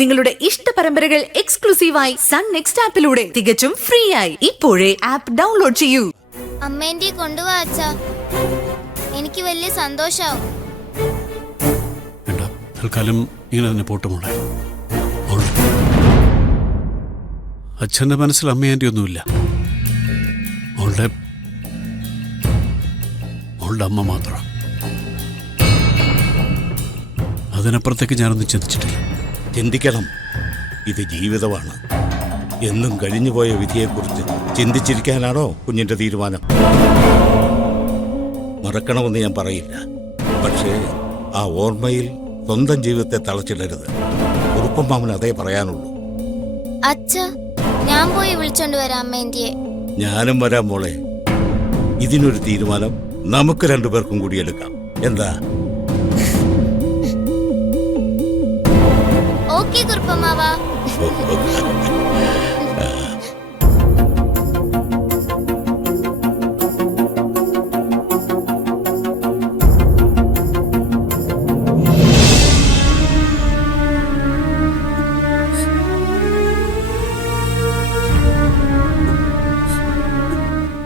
നിങ്ങളുടെ ഇഷ്ട പരമ്പരകൾ എക്സ്ക്ലൂസീവായി സൺ നെക്സ്റ്റ് ആപ്പിലൂടെ തികച്ചും ഫ്രീ ആയി ഇപ്പോഴേ ആപ്പ് ഡൗൺലോഡ് ചെയ്യൂ. അമ്മേന്റെ കൊണ്ടുവാ അച്ഛാ, എനിക്ക് വലിയ സന്തോഷാവും. തൽക്കാലം ഇങ്ങനെ തന്നെ പോട്ട് മോളെ. അച്ഛൻ്റെ മനസ്സിൽ അമ്മേൻ്റെ ഒന്നുമില്ല. അവളുടെ അമ്മ മാത്രം. അതിനപ്പുറത്തേക്ക് ഞാനൊന്നും ചിന്തിച്ചിട്ടില്ല. ചിന്തിക്കണം, ഇത് ജീവിതമാണ്. എന്നും കഴിഞ്ഞുപോയ വിധിയെക്കുറിച്ച് ചിന്തിച്ചിരിക്കാനാണോ കുഞ്ഞിൻ്റെ തീരുമാനം? മറക്കണമെന്ന് ഞാൻ പറയില്ല, പക്ഷേ ആ ഓർമ്മയിൽ സ്വന്തം ജീവിതത്തെ തളച്ചിടരുത്. കുറുപ്പമാമൻ അതേ പറയാനുള്ളൂ. അച്ഛാ, ഞാൻ പോയി വിളിച്ചോണ്ട് വരാം അമ്മേന്റിയെ. ഞാനും വരാം മോളെ. ഇതിനൊരു തീരുമാനം നമുക്ക് രണ്ടുപേർക്കും കൂടി എടുക്കാം. എന്താ? ഓക്കേ കുറുപ്പമാവാ.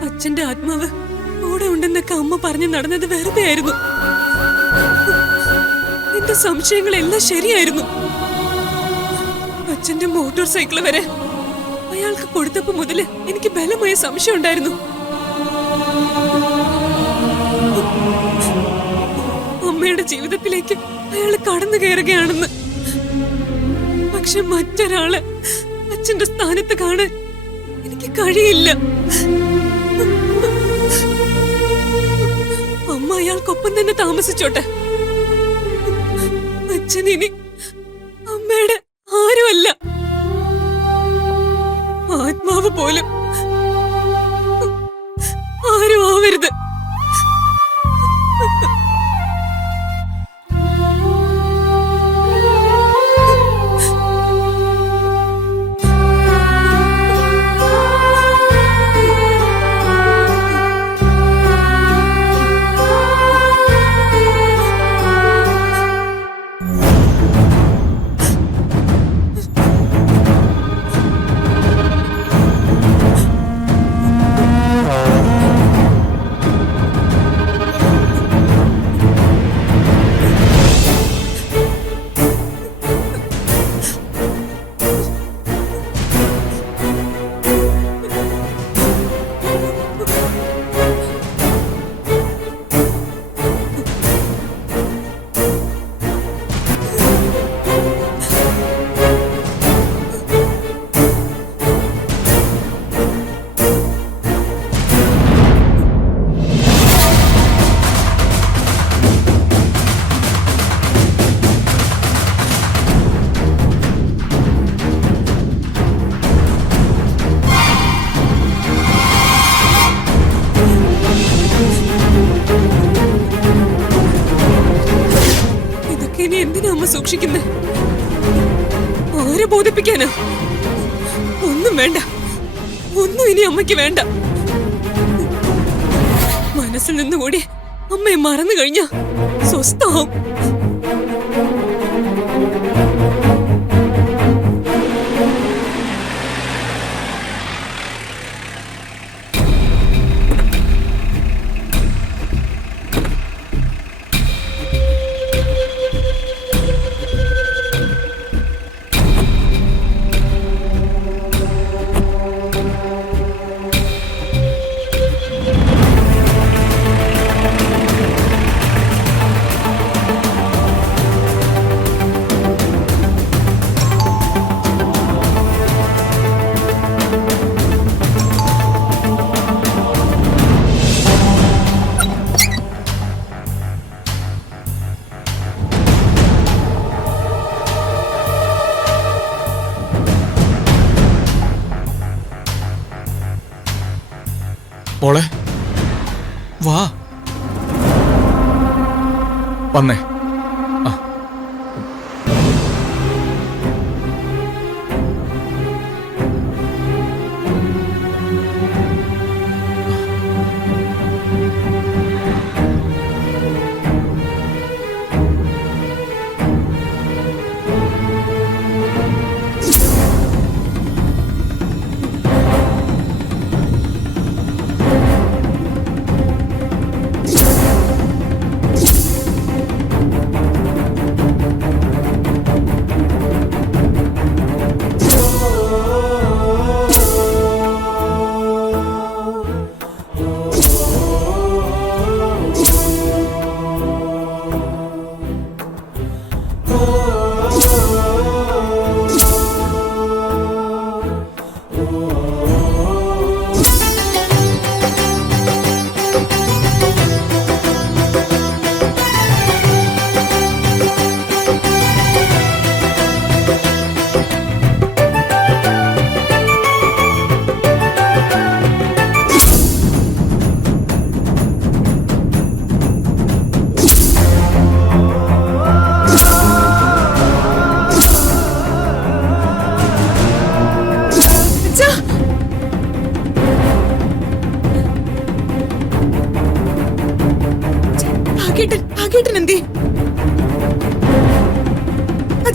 അച്ഛന്റെ ആത്മാവ് കൂടെ ഉണ്ടെന്നൊക്കെ അമ്മ പറഞ്ഞു നടന്നത് വെറുതെ ആയിരുന്നു. എന്റെ സംശയങ്ങളെല്ലാം ശരിയായിരുന്നു. അച്ഛന്റെ മോട്ടോർ സൈക്കിൾ വരെ അയാൾക്ക് കൊടുത്തപ്പോ മുതല് എനിക്ക് ബലമായ സംശയം ഉണ്ടായിരുന്നു. അമ്മയുടെ ജീവിതത്തിലേക്ക് അയാൾ കടന്നു കയറുകയാണെന്ന്. പക്ഷെ മറ്റൊരാള് അച്ഛന്റെ സ്ഥാനത്ത് കാണാൻ എനിക്ക് കഴിയില്ല. അമ്മ അയാൾക്കൊപ്പം തന്നെ താമസിച്ചോട്ടെ. അച്ഛനിനി അമ്മയുടെ ആരുമല്ല, ആത്മാവ് പോലും ആരും ആവരുത്. എന്തിനാ അമ്മ സൂക്ഷിക്കുന്നേ? ആരെ ബോധിപ്പിക്കാനാ? ഒന്നും വേണ്ട, ഒന്നും ഇനി അമ്മയ്ക്ക് വേണ്ട. മനസ്സിൽ നിന്നുകൂടി അമ്മയെ മറന്നു കഴിഞ്ഞാ സ്വസ്ഥാവും. മോളെ വാ, വന്നേ.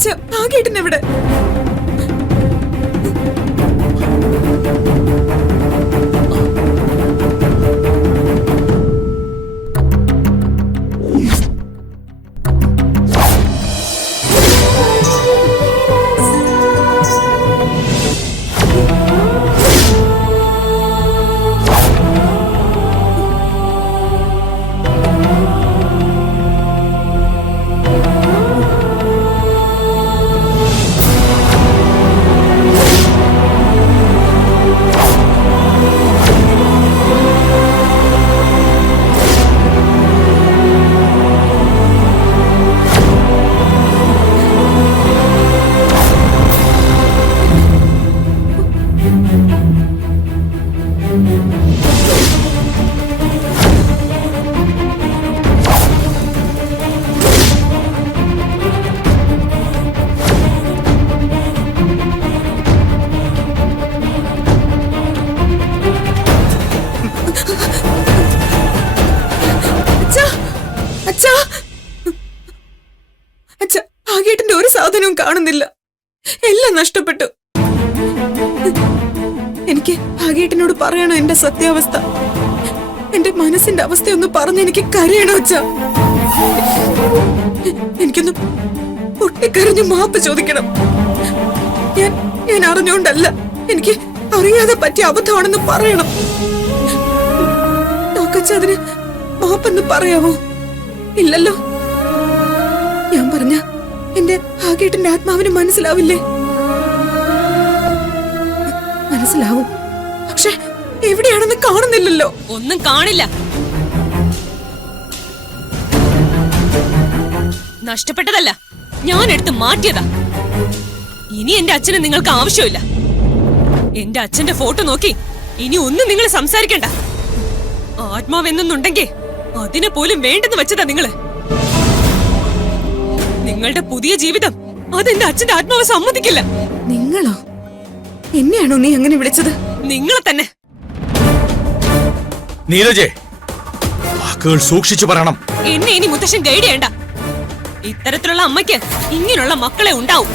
അച്ഛ ഭാഗ്യേട്ടൻ എവിടെ? അച്ഛ ഭാഗ്യേട്ടന്റെ ഒരു സാധനവും കാണുന്നില്ല. എല്ലാം നഷ്ടപ്പെട്ടു. എനിക്ക് ഭാഗ്യേട്ടനോട് പറയണോ എന്റെ സത്യാവസ്ഥ? എന്റെ മനസ്സിന്റെ അവസ്ഥയൊന്ന് പറഞ്ഞ് എനിക്ക് കരയണോ അച്ഛ? എനിക്കൊന്ന് പൊട്ടിക്കരഞ്ഞ് മാപ്പ് ചോദിക്കണം. ഞാൻ അറിഞ്ഞോണ്ടല്ല, എനിക്ക് അറിയാതെ പറ്റിയ അബദ്ധമാണെന്ന് പറയണം. നോക്കച്ച, അതിന് മാപ്പെന്ന് പറയാവോ? ഇല്ലല്ലോ. ഞാൻ പറഞ്ഞ എന്റെ ഭാഗ്യേട്ടന്റെ ആത്മാവിന് മനസ്സിലാവില്ലേ? മനസ്സിലാവും, പക്ഷെ എവിടെയാണെന്ന് കാണുന്നില്ലല്ലോ. ഒന്നും കാണില്ല. നഷ്ടപ്പെട്ടതല്ല, ഞാൻ എടുത്ത് മാറ്റിയതാ. ഇനി എന്റെ അച്ഛനെ നിങ്ങൾക്ക് ആവശ്യമില്ല. എന്റെ അച്ഛന്റെ ഫോട്ടോ നോക്കി ഇനി ഒന്നും നിങ്ങൾ സംസാരിക്കണ്ട. ആത്മാവെന്നുണ്ടെങ്കിൽ അതിനെ പോലും വേണ്ടെന്ന് വെച്ചതാ നിങ്ങള്. നിങ്ങളുടെ പുതിയ ജീവിതം അതെന്റെ അച്ഛന്റെ ആത്മാവ് സമ്മതിക്കില്ല. നിങ്ങളോ? എന്നെയാണോ നീ അങ്ങനെ വിളിച്ചത്? നിങ്ങളെ തന്നെ. നീരജേ, വാക്കുകൾ സൂക്ഷിച്ചു പറയണം. എന്നെ ഇനി മുത്തശ്ശൻ ഗൈഡ് ചെയ്യണ്ട. ഇത്തരത്തിലുള്ള അമ്മയ്ക്ക് ഇങ്ങനെയുള്ള മക്കളെ ഉണ്ടാവും.